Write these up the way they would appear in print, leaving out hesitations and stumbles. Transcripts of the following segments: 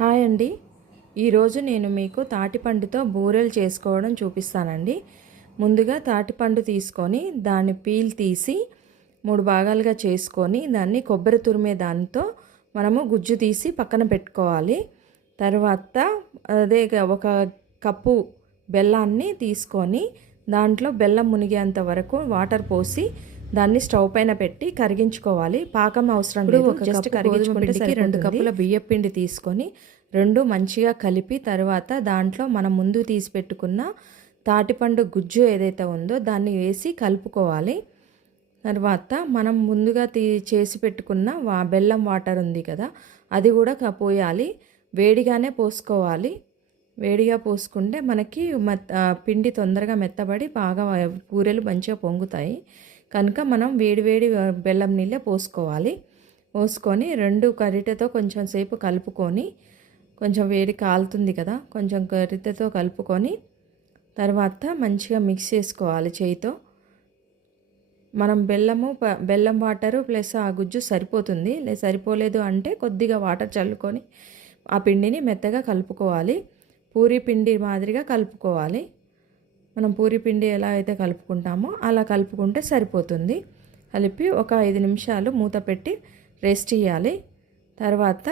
Hi అండి. ఈరోజు నేను మీకు తాటిపండుతో బూరెలు చేసుకోవడం చూపిస్తానండి. ముందుగా తాటిపండు తీసుకొని దాన్ని పీల్ తీసి 3 భాగాలుగా చేసుకొని దాన్ని కొబ్బరి తురిమే దాంతో మనము గుజ్జు తీసి పక్కన పెట్టుకోవాలి. తర్వాత ఒక కప్పు బెల్లాన్ని తీసుకొని దాంట్లో బెల్లం మునిగేంత వరకు వాటర్ పోసి దాన్ని స్టవ్ పైన పెట్టి కరిగించుకోవాలి. పాకం అవసరం లేదు, జస్ట్ కరిగించుకుంటే 2 కప్పుల బియ్యం పిండి తీసుకొని 2 మంచిగా కలిపి తర్వాత దాంట్లో మనం ముందు తీసి పెట్టుకున్న తాటిపండు గుజ్జు ఏదైతే ఉందో దాన్ని వేసి కలుపుకోవాలి. తర్వాత మనం ముందుగా చేసి పెట్టుకున్న బెల్లం వాటర్ ఉంది కదా, అది కూడా పోయాలి. వేడిగానే పోసుకోవాలి. వేడిగా పోసుకుంటే మనకి పిండి తొందరగా మెత్తబడి బాగా బూరెలు మంచిగా పొంగుతాయి. కనుక మనం వేడి బెల్లం నీళ్ళే పోసుకోవాలి. పోసుకొని 2 గరిటెతో కొంచెం సేపు కలుపుకొని, కొంచెం వేడి కాలుతుంది కదా, కొంచెం గరిటెతో కలుపుకొని తర్వాత మంచిగా మిక్స్ చేసుకోవాలి చేయితో. మనం బెల్లం వాటరు ప్లస్ ఆ గుజ్జు సరిపోతుంది. సరిపోలేదు అంటే కొద్దిగా వాటర్ చల్లుకొని ఆ పిండిని మెత్తగా కలుపుకోవాలి. పూరీ పిండి మాదిరిగా కలుపుకోవాలి. మనం పూరీ పిండి ఎలా అయితే కలుపుకుంటామో అలా కలుపుకుంటే సరిపోతుంది. కలిపి ఒక 5 నిమిషాలు మూత పెట్టి రెస్ట్ ఇవ్వాలి. తర్వాత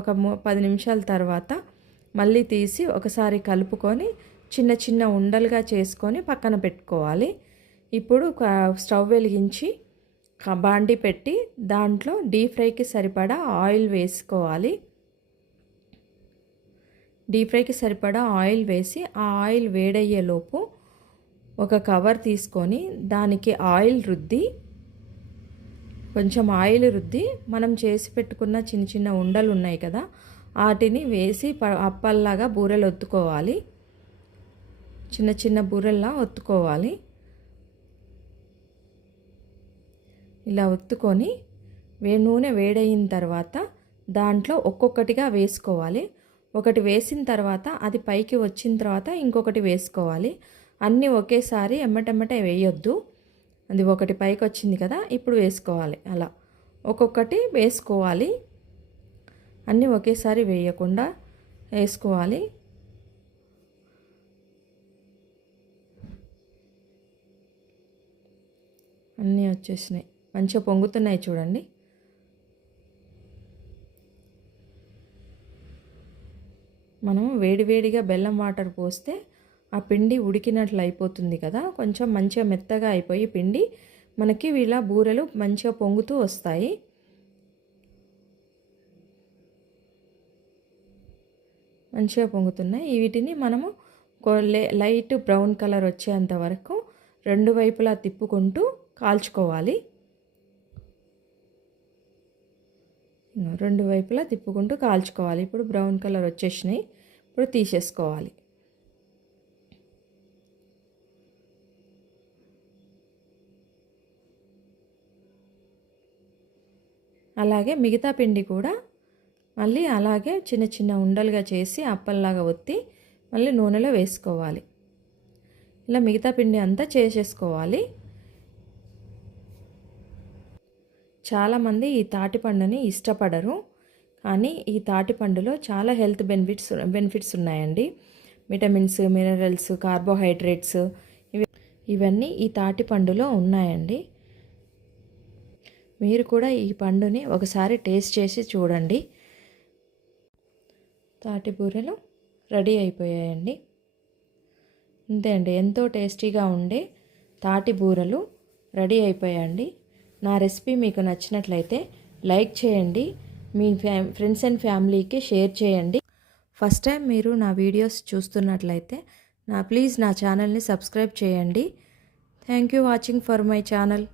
ఒక 10 నిమిషాల తర్వాత మళ్ళీ తీసి ఒకసారి కలుపుకొని చిన్న చిన్న ఉండలుగా చేసుకొని పక్కన పెట్టుకోవాలి. ఇప్పుడు స్టవ్ వెలిగించి బాండి పెట్టి దాంట్లో డీప్ ఫ్రైకి సరిపడా ఆయిల్ వేసుకోవాలి. డీప్ ఫ్రైకి సరిపడా ఆయిల్ వేసి ఆ ఆయిల్ వేడయ్యేలోపు ఒక కవర్ తీసుకొని దానికి కొంచెం ఆయిల్ రుద్ది మనం చేసి పెట్టుకున్న చిన్న చిన్న ఉండలు ఉన్నాయి కదా, వాటిని వేసి అప్పల్లాగా బూరెలు ఒత్తుకోవాలి. చిన్న చిన్న బూరెల్లా ఒత్తుకోవాలి. ఇలా ఒత్తుకొని నూనె వేడయిన తర్వాత దాంట్లో ఒక్కొక్కటిగా వేసుకోవాలి. ఒకటి వేసిన తర్వాత అది పైకి వచ్చిన తర్వాత ఇంకొకటి వేసుకోవాలి. అన్నీ ఒకేసారి ఎమ్మటెమ్మటే వేయొద్దు. అది ఒకటి పైకి వచ్చింది కదా, ఇప్పుడు వేసుకోవాలి. అలా ఒక్కొక్కటి వేసుకోవాలి. అన్నీ ఒకేసారి వేయకుండా వేసుకోవాలి. అన్నీ వచ్చేసినాయి, మంచిగా పొంగుతున్నాయి చూడండి. మనం వేడివేడిగా బెల్లం వాటర్ పోస్తే ఆ పిండి ఉడికినట్లు అయిపోతుంది కదా, కొంచెం మంచిగా మెత్తగా అయిపోయి పిండి మనకి ఇలా బూరెలు మంచిగా పొంగుతూ వస్తాయి. మంచిగా పొంగుతున్నాయి. వీటిని మనము లైట్ బ్రౌన్ కలర్ వచ్చేంత వరకు 2 వైపులా తిప్పుకుంటూ కాల్చుకోవాలి. 2 వైపులా తిప్పుకుంటూ కాల్చుకోవాలి. ఇప్పుడు బ్రౌన్ కలర్ వచ్చేసినాయి. ఇప్పుడు తీసేసుకోవాలి. అలాగే మిగతా పిండి కూడా మళ్ళీ అలాగే చిన్న చిన్న ఉండలుగా చేసి అప్పల్లాగా ఒత్తి మళ్ళీ నూనెలో వేసుకోవాలి. ఇలా మిగతా పిండి అంతా చేసేసుకోవాలి. చాలామంది ఈ తాటిపండుని ఇష్టపడరు, కానీ ఈ తాటిపండులో చాలా హెల్త్ బెనిఫిట్స్ ఉన్నాయండి. విటమిన్స్, మినరల్స్, కార్బోహైడ్రేట్స్ ఇవన్నీ ఈ తాటిపండులో ఉన్నాయండి. మీరు కూడా ఈ పండుని ఒకసారి టేస్ట్ చేసి చూడండి. తాటి బూరెలు రెడీ అయిపోయాయండి. అంతే అండి, ఎంతో టేస్టీగా ఉండే తాటి బూరెలు రెడీ అయిపోయాయండి. నా రెసిపీ మీకు నచ్చినట్లయితే లైక్ చేయండి, మీ ఫ్రెండ్స్ అండ్ ఫ్యామిలీకి షేర్ చేయండి. ఫస్ట్ టైం మీరు నా వీడియోస్ చూస్తున్నట్లయితే ప్లీజ్ నా ఛానల్ని సబ్స్క్రైబ్ చేయండి. Thank you watching for my channel.